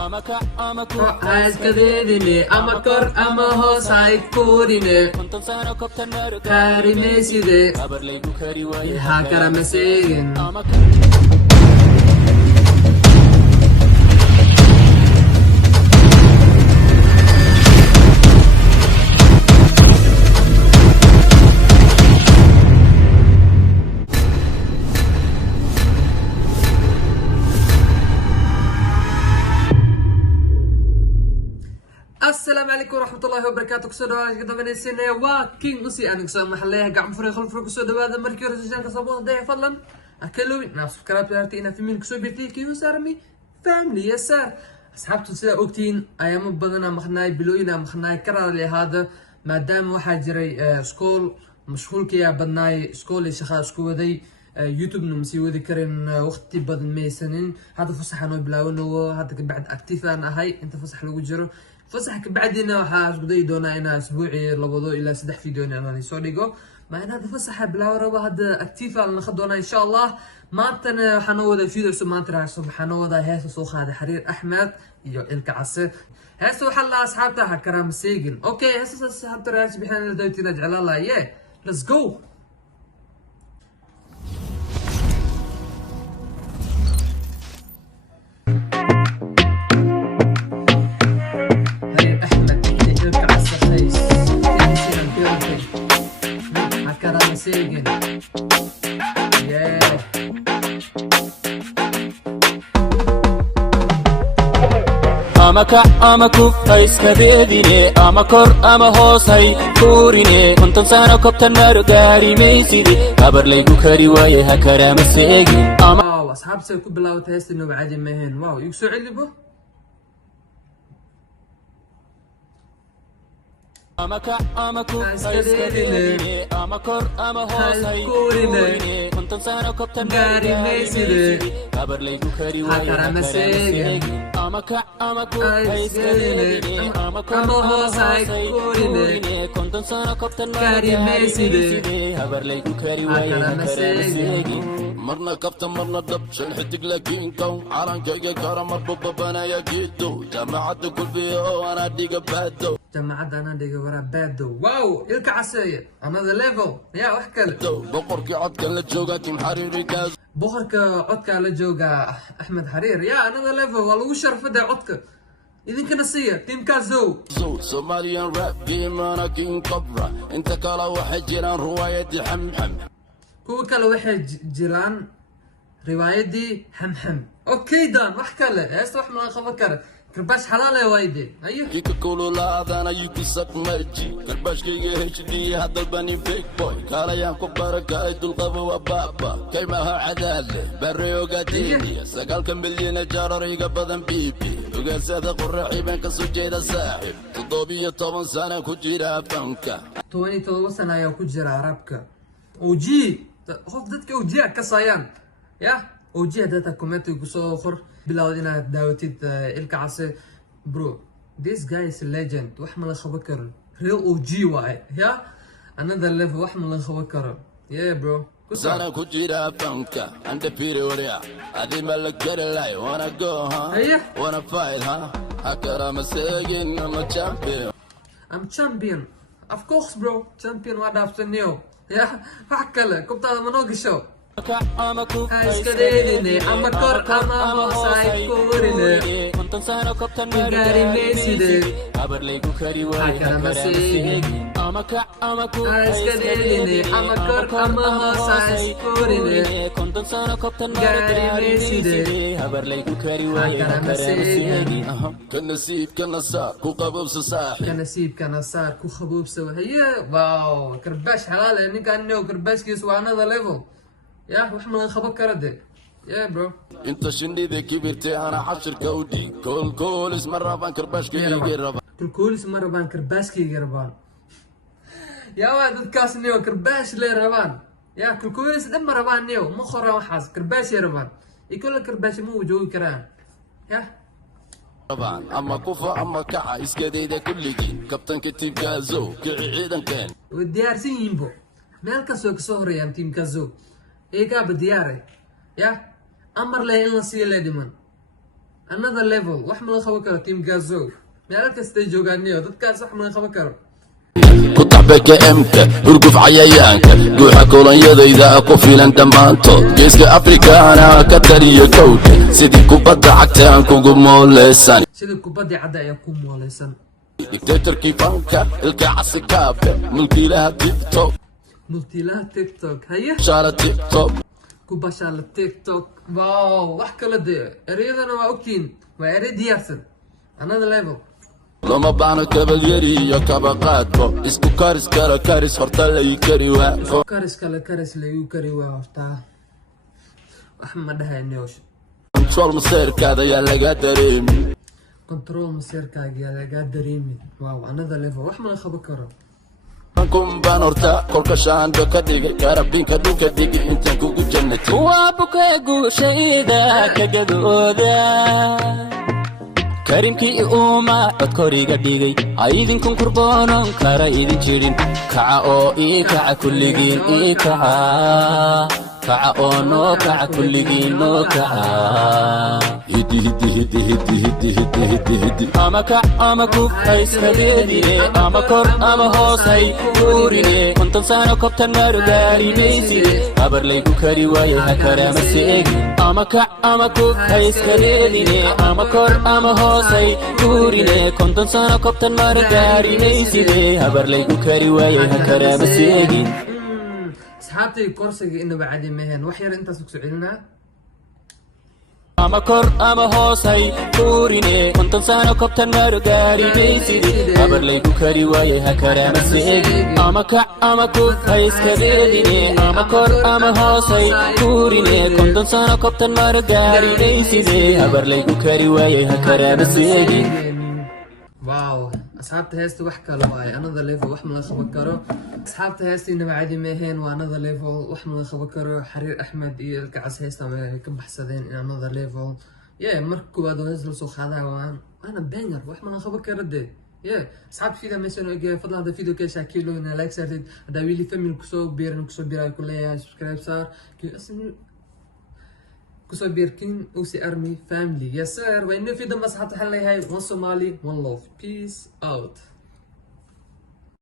Aiskadedine amakor amahos haikurine karimeside hakaramasegin السلام عليكم ورحمة الله وبركاته. كسودوا كده بنسينا واكين قصي أنا كسام محليه قاعد فريق خلف كسودوا هذا مركز رجال كسبوه ده فضلا أكلوا ناس سبسكرايب بارتينا في من كسوبيتي كينو سارمي فاملي يسار أصحابته سلا أوكتين أيام بدنا مخناي بلوينا مخناي كرر لهذا ما دام واحد جري سكول مشغول كيا بدناي سكول شخص سكول ذي يوتيوب نمسيو ذكرن وقتي بدن ميسنين هذا فصح أنا بلاونه هذا بعد أكتيف أنا هاي أنت فصح لو جرو فصحك بعدين waxaa isku day doonaa inaan isbuuci labado ilaa 3 video aan soo dhigo ma in hada fasaxa bilaa raba hada active aan nakhad doonaa insha Allah maantana waxaan wada video soo maanta raacsan waxaan wada hees soo qaaday xariir Ahmed iyo ilka case hees waxa la asxaabta ha karam seegin okay hees asxaabta raacsan bixin dawtina jeclaa yeah let's go Again. Yeah. amaku iskadedine amakor ama hoosay kurine konton sano koptan maru gaari meysidi kabar laygu kari waaye ha karama seegin wow asxaab say ku bilaawtay heesta nooc caadi ma ahayn wow igu soo celibo amaku iskadedine amakor ama hoosay kurine konton sano koptan maru gaari meysidi kabar laygu kari waaye ha karama seegin amaku iskadedine ama hoosay kurine konton sano koptan maru gaari meysidi kabar laygu kari waaye ha karama seegin مرنا كفت مرنا دب شل حدق لكن كون عران كيكا كارا مربوبة بنا يا كيدو جماعة كل فيو وانا ديقا بادو جماعة انا ديقا ورا بادو واو إلكا عساية another level يا وحكال بقركي عد كان لجوغا تيم حريري كاز بقرك عدك لجوغا أحمد حرير يا another level والله وشرف دا عدك إذن كنسية تيم كازو سوماليان راب جيم انا كين كبرا انت كالا واحد جيران روايتي حمحم كو كلا واحد جيران روايتي حمحم اوكي دان وحكاله اسمح ما خبكر كرباش حلال يا وايدي ايوه كيكا كولو لا انا يوكي سك مرجي كرباش كيكا اتش دي هذا البني بيك بوي كالا يانكو بركة يدول قبو وبابا كيماها عدالة بريو قديني سقال كمبلينا جارة ريقا بدن بيبي وقال هذا قرحي بين كسو جيدا ساحب تضوبية طبن سنة كجيرا فانكا 27 سنة يا كجيرا رابكا وجي خوف دتك وجيه كصيان يا وجيه داتا كومنتي كسو اخر بلاودينا داوتيد إلكا عسى برو this guy is a legend واحمل خبكر real OG واي يا another level واحمل خبكر yeah bro سنة كجيرا فانكا عند بيري وريا هذه ملك جرلاي وانا جو ها ايه وانا فايل ها هكرا مساجين انا champion I'm champion of course bro champion what after new يا فحكله كنت هذا منوق الشو iskadedine ama kor ama hoosay kurine konton sano koptan maru gaari meyside kabar laygu kari waaye ha karama seegin amaku iskadedine ama kor ama hoosay kurine konton sano koptan maru gaari meyside kabar laygu kari waaye ha karama seegin كنسيب كنصار كو قبوبس صاحي كنسيب كنصار كو خبوبس وهي واو كرباش حلال اني كان نيو كرباش كيس وانا ذا ليفل يا وحمل خبك كرده يا برو انت شندي ذا كبرتي انا 10 كودي كل اسم الربان كرباش كي يقرب كل اسم الربان كرباش كي يقربان يا واد كاس نيو كرباش لي ربان يا كل اسم ربان نيو مخرا وحاس كرباش يا ربان يكون كرباش مو جو كران يا ربان اما كوفا اما كعا اسكديده كل جين كابتن كتيب كازو كعيدن كان والديار سيمبو مال كسو كسوريان تيم كازو ايكا بدياري يا امر لي ان سي لدمن another level wax ma la qaban karo team gazo meel kasta joogaaniyo dadkaas wax ma la qaban karo ku taxbeka emka hurguf cayayaanka guuxa kolonyadayda ku filan dhammaantood geeska afrikaana ka taliya kowdha sidii kubadda cagta aan kugu mooleysan sidii kubadda cadda ayaa ku mooleysan dictatorkii fanka ilka casikaabe mulkiilaha tiktok haya shaala tiktok kubashaala tiktok wow wax kala dee ereyadana waa ogtiin waa erey diyaarsan another level loma baahno kabalyari iyo kaba qaadko isku karis kala karis horta layi kari waa karis lagu kari waa hortaa wax ma dhahaynosh control maseerkaada yaa laga dareemi control maseerkaaga yaa laga dareemi wow another level wax ma la qaban karo kumbaan horta kolka shaandho ka dhigay karabinka dhulka dhigi intaan kugu jannatay waa bukee guushayda ka gadooda karimkii uuma codkoriga dhigay aydinkan kurboonon kara idin jirin kaca oo ii kaca kulligiin ii kaca oo noo kaca kulligiin noo kaca hidi ama kac ama kub hayskadeedine ama kor ama hoos hay kuurine konton sano kobtan maru gaari mayside habar laygu kari waaye ha karaama seegin ama kac ama kub hayskadeedine ama kor ama hoos hay kuurine konton sano kobtan maru gaari mayside habar laygu kari waaye ha karaama seegin asxaabtay korsiga inaba cadi mehen wax yar intaas ku socelinaa ama kor ama hoos hay kuurine konton sano kobtan maru gaari mayside habar laygu kari waaye ha karaama seegin ama kac ama kub hayskadeedine ama kor ama hoos hay kuurine konton sano kobtan maru gaari mayside habar laygu kari waaye ha karaama seegin wow asxaabta heesta wax kale waaye another level wax ma la qaban karo asxaabta heesta inaba cadi mehen waa another level wax ma la qaban karo xariir axmed iyo ilkacas heesta ay ka baxsadeen in another level marka koowaad oo hees la soo qaadaa waana banger wax ma la qaban karo dee asxaabta fiida meeshan oo eegaya fadlan hadda video keesha kiilo ina like saartid haddaa wili family kusoo biiray ku leeyahay subscribe saar kusoo biirkin usi army family yes sir waa inoo fiidan bas xataa xal leeyahay one Somali one love peace out